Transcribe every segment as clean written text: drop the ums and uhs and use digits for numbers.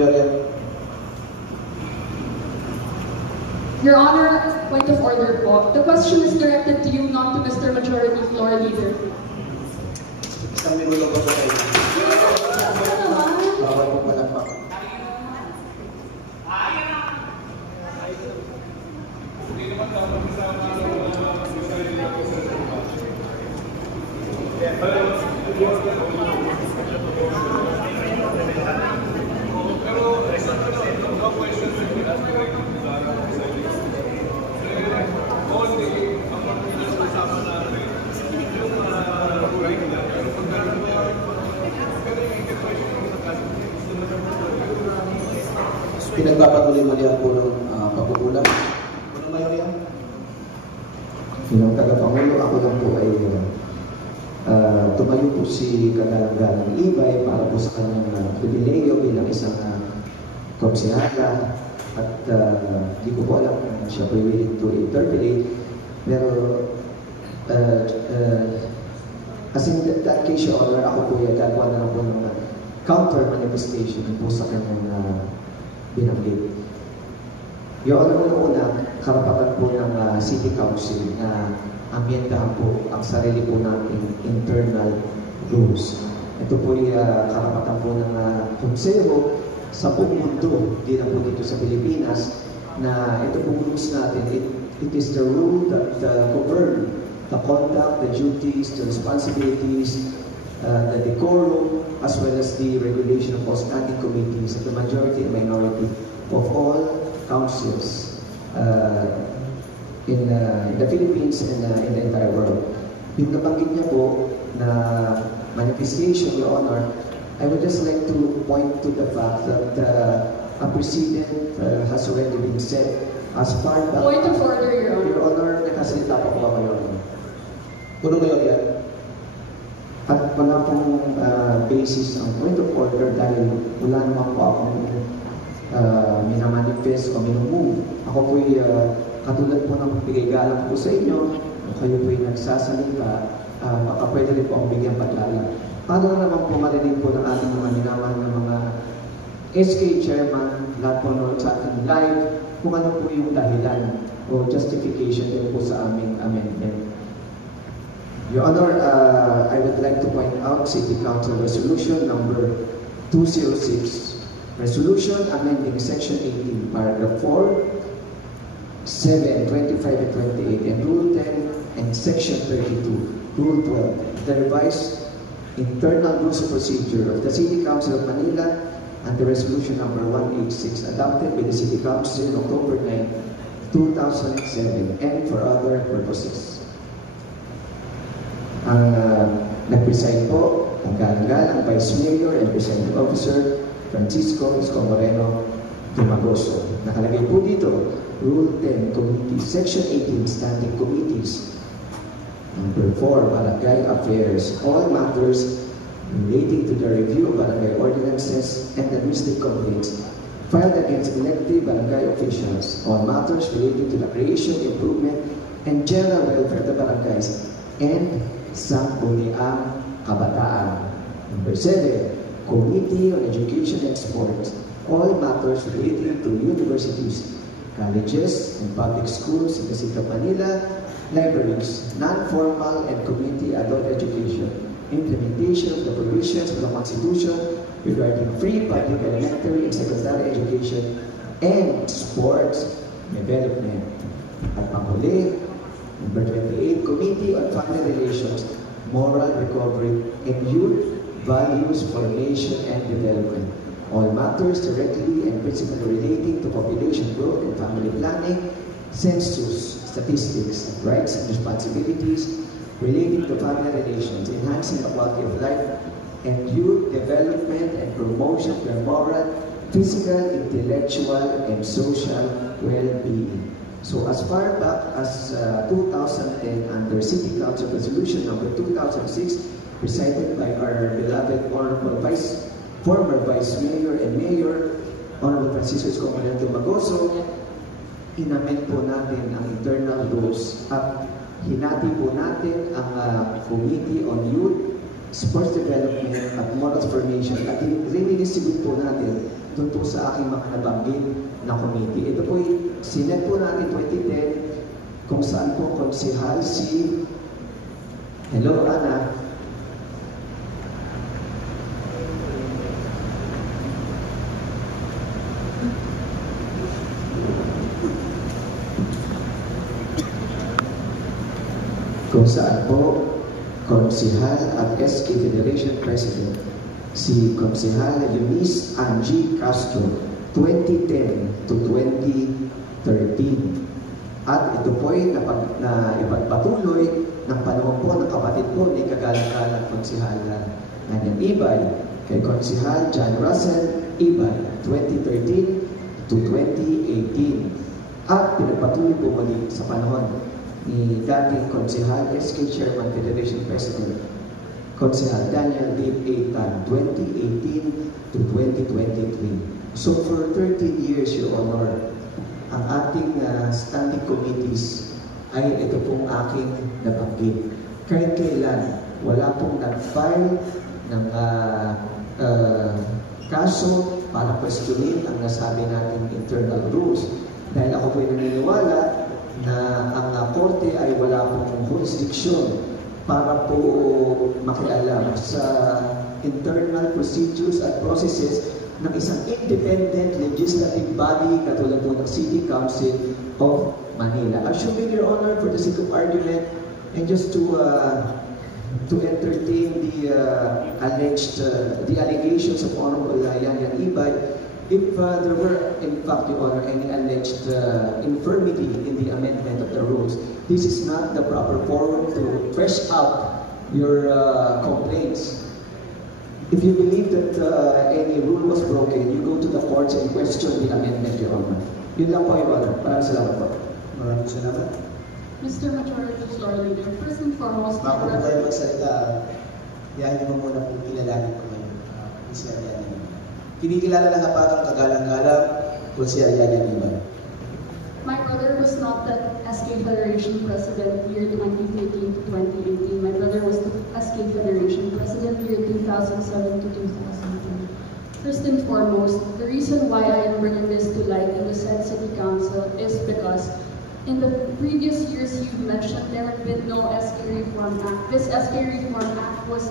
Mayorya. Your Honor, point of order po. The question is directed to you, not to Mr. Majority Floor Leader. Isang minuto po sa kayo. Bawal po palakpak. Pinagpapatuloy muli ang punong pagkukulang. Punong Mayorya. Bilang tagapangulo, ako lang po ay tumayo po si Kagalang-Galang Ibay para po sa kanyang pribileyo bilang isang konsehala at di ko po alam kung siya po willing to interpolate. Pero as in that case, Your Honor, ako po ay gagawa na lang po ng counter manifestation po sa kanyang binanggit. Your Honor, una-una, karapatan po ng City Council na amyendahan po ang sarili po nating internal rules. Ito po ay karapatan po ng konsero sa buong mundo, di lang po dito sa Pilipinas, na ito po rules natin. It is the rule that govern the conduct, the duties, the responsibilities, the decorum, as well as the regulation of all standing committees of the majority and minority of all councils in the Philippines and in the entire world. Yung nabanggit niya po na manifestation, Your Honor, I would just like to point to the fact that a precedent has already been set as part of... Point of order, Your Honor. Your Honor, nakasalita po ba kayo? Punong Mayorya. At wala pong basis ang point of order dahil wala naman po akong minamanifest o minumove. Ako po'y katulad po ng bigay-galang po sa inyo, kayo po'y nagsasalita, baka pwede rin po akong bigyan paglalang. Paano na naman po marinig po ng ating mga minamahal ng mga SK Chairman, lahat po noon sa ating live, kung ano po yung dahilan o justification din po sa aming amendment. Your Honor, I would like to point out City Council Resolution number 206, Resolution amending Section 18, Paragraph 4, 7, 25 and 28, and Rule 10 and Section 32, Rule 12, the revised internal rules of procedure of the City Council of Manila and the Resolution number 186 adopted by the City Council on October 9, 2007, and for other purposes. Ang nag-preside po, ang Galang-Galang Vice Mayor and Presiding Officer, Francisco Isko Moreno Tumagoso. Nakalagay po dito, Rule 10 Committees, Section 18 Standing Committees. Number 4, Barangay Affairs. All matters relating to the review of barangay ordinances and administrative complaints filed against elected barangay officials. All matters relating to the creation, improvement, and general welfare of the barangays and Sangguniang Kabataan. Number 7, Committee on Education and Sports. All matters relating to universities, colleges, and public schools in the City of Manila, libraries, non-formal and community adult education, implementation of the provisions of the Constitution regarding free public elementary and secondary education, and sports development. At panghuli, number 28, Committee on Family Relations, Moral Recovery, and Youth Values Formation and Development. All matters directly and principally relating to population growth and family planning, census, statistics, rights and responsibilities relating to family relations, enhancing the quality of life, and youth development and promotion of their moral, physical, intellectual, and social well-being. So as far back as 2010, under City Council Resolution number 2006, presided by our beloved Honorable former Vice Mayor and Mayor, Honorable Francisco Isko Moreno Tumagoso, inamend po natin ang internal rules at hinati po natin ang Committee on Youth, Sports Development at Moral Formation at rinilisigod po natin dun po sa aking mga nabanggit na committee. Ito po, sinet po natin 2010, kung saan po konsehal si, hello Ana, kung saan po konsehal at SK Federation President si Konsehal Eunice Angie Castro 2010 to 2013. At ito po ay ipagpatuloy ng panahon po ng kapatid po ni kagalang-galang Konsehal Nanyang Ibay kay Konsehal John Russell Ibay 2013 to 2018. At pinagpatuloy po muli sa panahon ni dating Konsehal SK Chairman Federation President Konsehal Daniel Dave Eitan 2018 to 2023. So for 13 years, Your Honor, ang ating standing committees ay ito pong aking nabanggit. Kahit kailan, wala pong nag-file ng kaso para questionin ang nasabi nating internal rules. Dahil ako po'y naniniwala na ang korte ay wala pong jurisdiction para po makialam sa internal procedures at processes ng isang independent legislative body katulad po ng City Council of Manila. Assuming, Your Honor, for the sake of argument, and just to entertain the allegations of Honorable Yang Ibay, if there were, in fact, Your Honor, any alleged infirmity in the amendment of the rules, this is not the proper forum to fresh out your complaints. If you believe that any rule was broken, you go to the courts and question the amendment, Your Honor. Yun lang po, Your Honor. Maraming salamat po. Maraming salamat. Mr. Majority Floor Leader, first and foremost, Bago po tayo magsalita, yahin mo muna po kilalanin ko ngayon. Si Ariana Ibay. Kinikilala na nga parang kagalang-galang kung si Ariana Ibay. my brother was not the SK Federation President year 2013 to 2018. My brother was the SK Federation President year 2007 to 2010. First and foremost, the reason why I am bringing this to light in the said City Council is because in the previous years you've mentioned there had been no SK Reform Act. This SK Reform Act was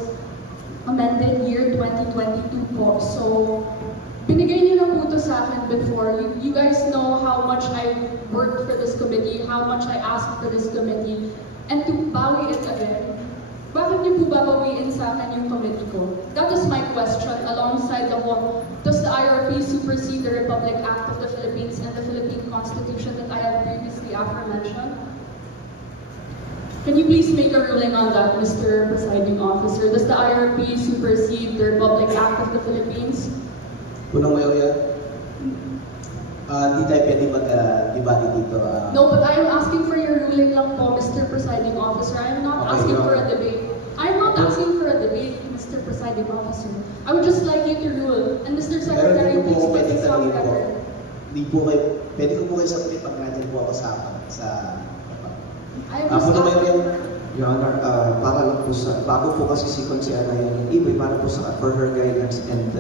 amended year 2022 po. So, binigay niyo na po ito sa akin before. You guys know how much I worked for this committee, how much I asked for this committee, and to bawi it again. Bakit niyo po babawiin sa akin yung committee ko? That is my question alongside the one, does the IRP supersede the Republic Act of the Philippines and the Philippine Constitution that I have previously aforementioned? Can you please make a ruling on that, Mr. Presiding Officer? Does the IRP supersede the Republic Act of the Philippines? Punong Mayor yan, hindi tayo pwede mag-debate dito. No, but I am asking for your ruling lang po, Mr. Presiding Officer. I am not asking for a debate. I am not asking for a debate, Mr. Presiding Officer. I would just like you to rule. And Mr. Secretary, Pero please hindi po put pwede this on tanongin po. record. Hindi po kayo, pwede ko po kayo sabihin pag nandiyan po ako sa I am just Punong Mayor yan. Your Honor, para lang po sa, bago po kasi si Konsehal Nanyang Ibay, para po sa, for her guidance and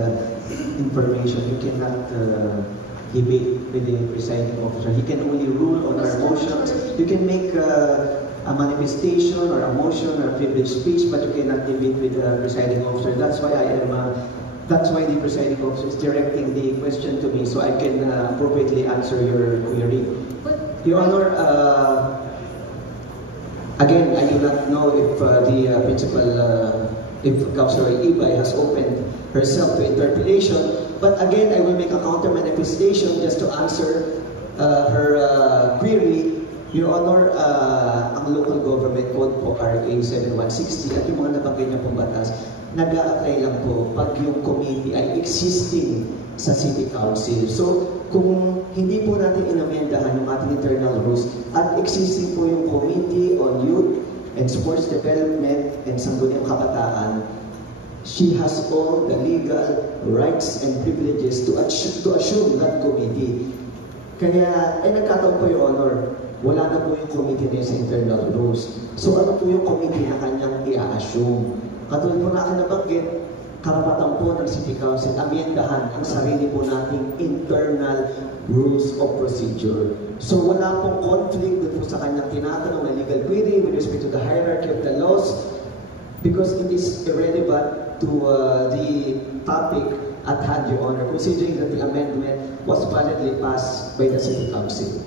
information, you cannot debate with the presiding officer. He can only rule on our motions. You can make a manifestation or a motion or a privileged speech, but you cannot debate with the presiding officer. That's why that's why the presiding officer is directing the question to me, so I can appropriately answer your query. Your Honor, again, I do not know if the principal, if Councilor Ibay has opened herself to interpellation, but again, I will make a counter manifestation just to answer her query. Your Honor, ang local government code po RA 7160 at yung mga nabanggit niya pong batas, nag-a-apply lang po pag yung committee ay existing sa City Council. So, kung hindi po natin inamendahan yung ating internal rules at existing po yung Committee on Youth and Sports Development and Sangguniang Kabataan, she has all the legal rights and privileges to assume that committee. Kaya, nagkataon po, Your Honor, wala na po yung committee na sa internal rules. So, ano po yung committee na kanyang i-assume? Katulad po na akin nabanggit, karapatan po ng City Council amyendahan ang sarili po nating internal rules of procedure. So wala pong conflict dun po sa kanyang tinatanong na legal query with respect to the hierarchy of the laws because it is irrelevant to the topic at hand, Your Honor, considering that the amendment was validly passed by the City Council.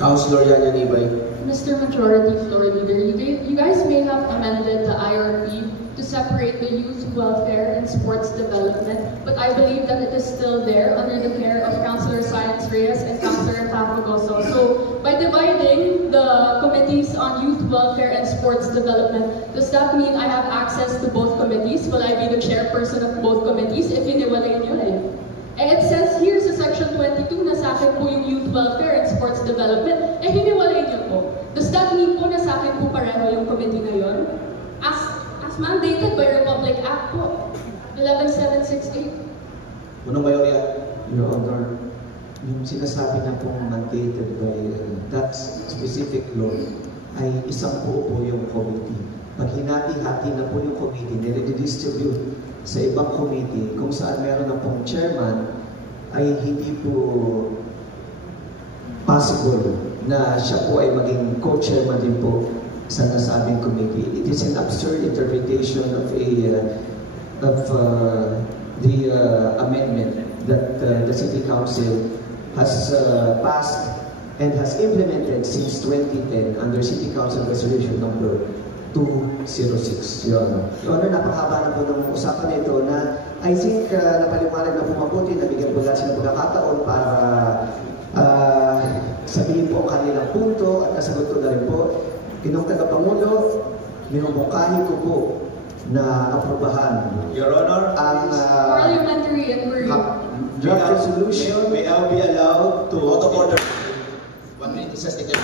Councilor Yana Nibay. Mr. Majority Floor Leader, you guys may have amended the IRP to separate the youth welfare and sports development, but I believe that it is still there under the care of Councilor Science Reyes and Councilor Tafogoso. So by dividing the committees on youth welfare and sports development, does that mean I have access to both committees? Will I be the chairperson of both committees if hiniwalay nyo eh? It says here sa section 22 na sa akin po yung youth welfare and sports development, eh hiniwalay nyo po. Does that mean po na sa akin po pareho yung committee na yun? As mandated by Republic Act po, 11768. Unang mayorya. Your Honor, yung sinasabi na pong mandated by that specific law ay isang po yung committee. Pag hinati-hati na po yung committee, nire-distribute sa ibang committee kung saan meron na pong chairman, ay hindi po possible na siya po ay maging co-chairman din po sa nasabing committee. It is an absurd interpretation of the amendment that the City Council has passed and has implemented since 2010 under City Council Resolution number 206. Your Honor. Your Honor, napakahaba na po ng usapan nito na I think napaliwanag na po mabuti, nabigyan po lahat sila pagkakataon para sabihin po ang kanilang punto at nasagot ko na rin po. Ginong Tagapangulo, minumungkahi ko po na aprobahan Your Honor, ang parliamentary inquiry draft resolution. may I be allowed to out of order. 1 minute recess, take care.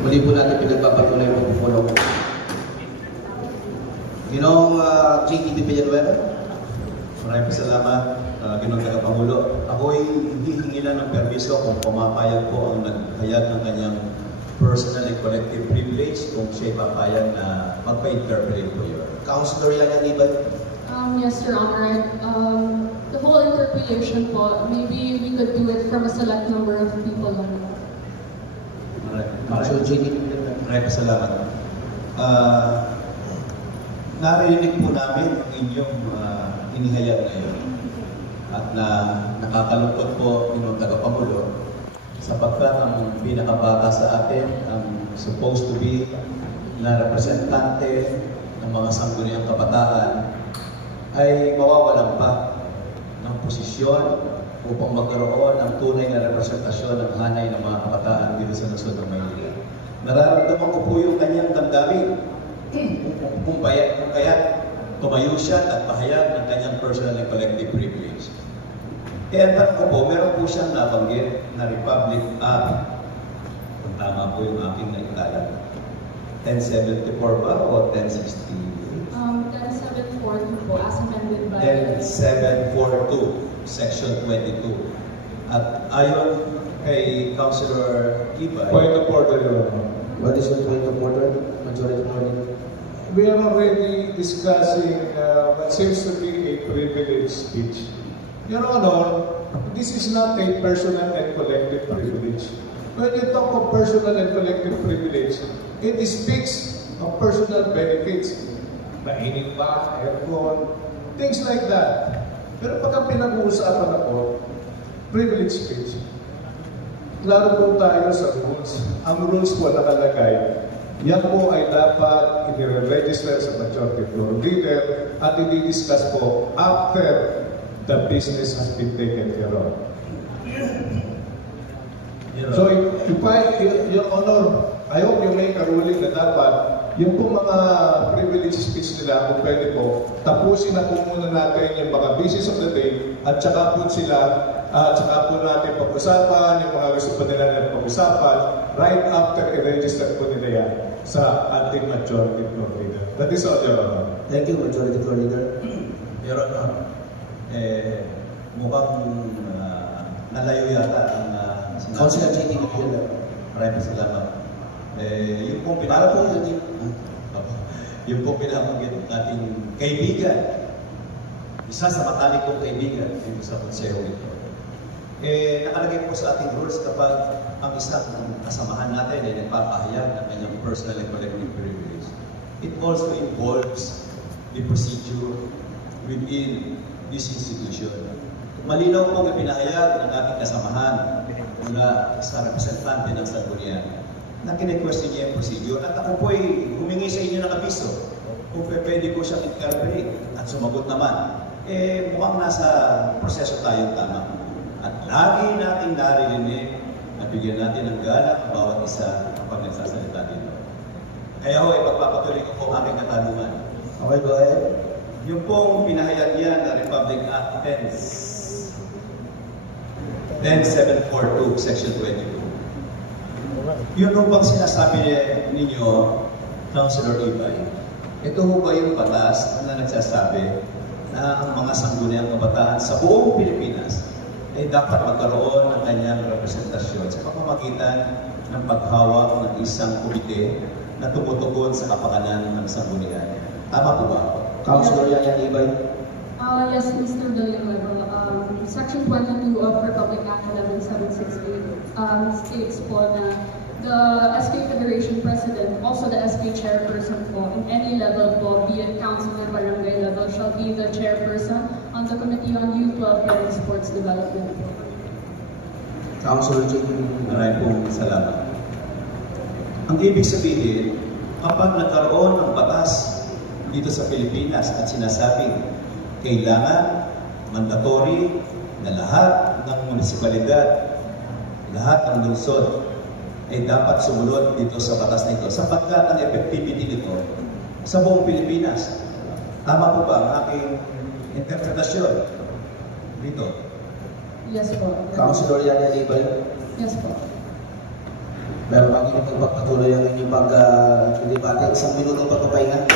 Muli po natin pinagpapatuloy ang pagpupulong. Ginong JTD Villanueva. Maraming salamat, Ginoong Tagapangulo. Ako'y hindi hingilan ng permiso kung pumapayag po ang naghayag ng kanyang personal and collective privilege kung siya'y papayag na magpa-interpret po yun. Councilor Yana Nibay. Yes, Your Honor. The whole interpellation po, maybe we could do it from a select number of people lang. Councilor JTD Villanueva. Maraming salamat. Narinig po namin ang inyong inihayag ngayon at nakakalungkot po Ginoong Tagapangulo sapagkat ang pinakabata sa atin, ang supposed to be na representante ng mga sangguniang kabataan ay mawawalan pa ng posisyon upang magkaroon ng tunay na representasyon ng hanay ng mga kabataan dito sa nasod ng Maynila. Nararamdaman ko po yung kanyang damdamin kung kaya tumayo siya at pahayag ng kanyang personal and collective privilege. Kaya tanong ko po, meron po siyang nabanggit na Republic Act, kung tama po yung aking naitalag, 1074 ba o 1060? 1074 po, as amended by 10742, Section 22. At ayon kay Councilor Ibay, Point of order, Your Honor. What is your point of order? Majority Order. We are already discussing what seems to be a privileged speech. Your Honor, this is not a personal and collective privilege. When you talk of personal and collective privilege, it speaks of personal benefits. Mainit ba, aircon, things like that. Pero pag ang pinag-uusapan ako, privilege speech, klaro po tayo sa rules. Ang rules po nakalagay, yan po ay dapat i-register sa majority floor leader at i-discuss po after the business has been taken care of. So, Your Honor, I hope you make a ruling na dapat yung po mga privilege speech nila, kung pwede po, tapusin na po muna muna natin yung mga business of the day at saka po natin pag-usapan yung mga gusto pa nila na pag-usapan right after i-register po nila yan sa ating majority floor leader. That is all, Your Honor. Thank you, Majority Floor Leader. Your Honor, mukhang nalayo yata ang sinabi. Councilor J.T. Miguel. Maraming salamat. Yung pong Para po yun. yung pong pinabanggit ng ating kaibigan, isa sa matalik kong kaibigan dito sa konseho ito. Nakalagay po sa ating rules kapag ang isang kasamahan natin ay nagpapahayag ng kanyang personal and collective privilege. It also involves the procedure within this institution. Malinaw pong ipinahayag ng ating kasamahan mula sa representante ng Sangguniang na kine-question niya yung procedure at ako po'y humingi sa inyo ng abiso kung pwede ko siyang interpret at sumagot naman. Mukhang nasa proseso tayong tama. At lagi nating naririnig na bigyan natin ng galang ang bawat isa kapag nagsasalita dito. Kaya ho, ipagpapatuloy ko po ang aking katanungan. Okay, go ahead. Yung pong pinahayag niya na Republic Act 10742, Section 22. Yun ho bang sinasabi ninyo, Councilor Ibay, ito ho ba yung batas na nagsasabi na ang mga sangguniang kabataan sa buong Pilipinas ay dapat magkaroon ng kanyang representasyon sa pamamagitan ng paghawak ng isang komite na tumutugon sa kapakanan ng sanggunian? Tama po ba? Councilor Yaya Ibay. Yes, Mr. Villanueva. Section 22 of Republic Act 11768 states po na the SK Federation President, also the SK Chairperson po, in any level po, be it council or barangay level, shall be the chairperson on the Committee on Youth Welfare and Sports Development po. Councilor J.T. Maraming pong salamat. Ang ibig sabihin, kapag nagkaroon ng batas dito sa Pilipinas at sinasabing kailangan mandatory na lahat ng munisipalidad, lahat ng lungsod ay dapat sumunod dito sa batas na ito sapagkat ang effectivity nito sa buong Pilipinas. Tama po ba ang aking interpretasyon dito? Yes po. Councilor Yaya Ibay. Yes po. Pero bago nyo pagpatuloy ang inyong pag-debate, isang minutong pagpapahinga.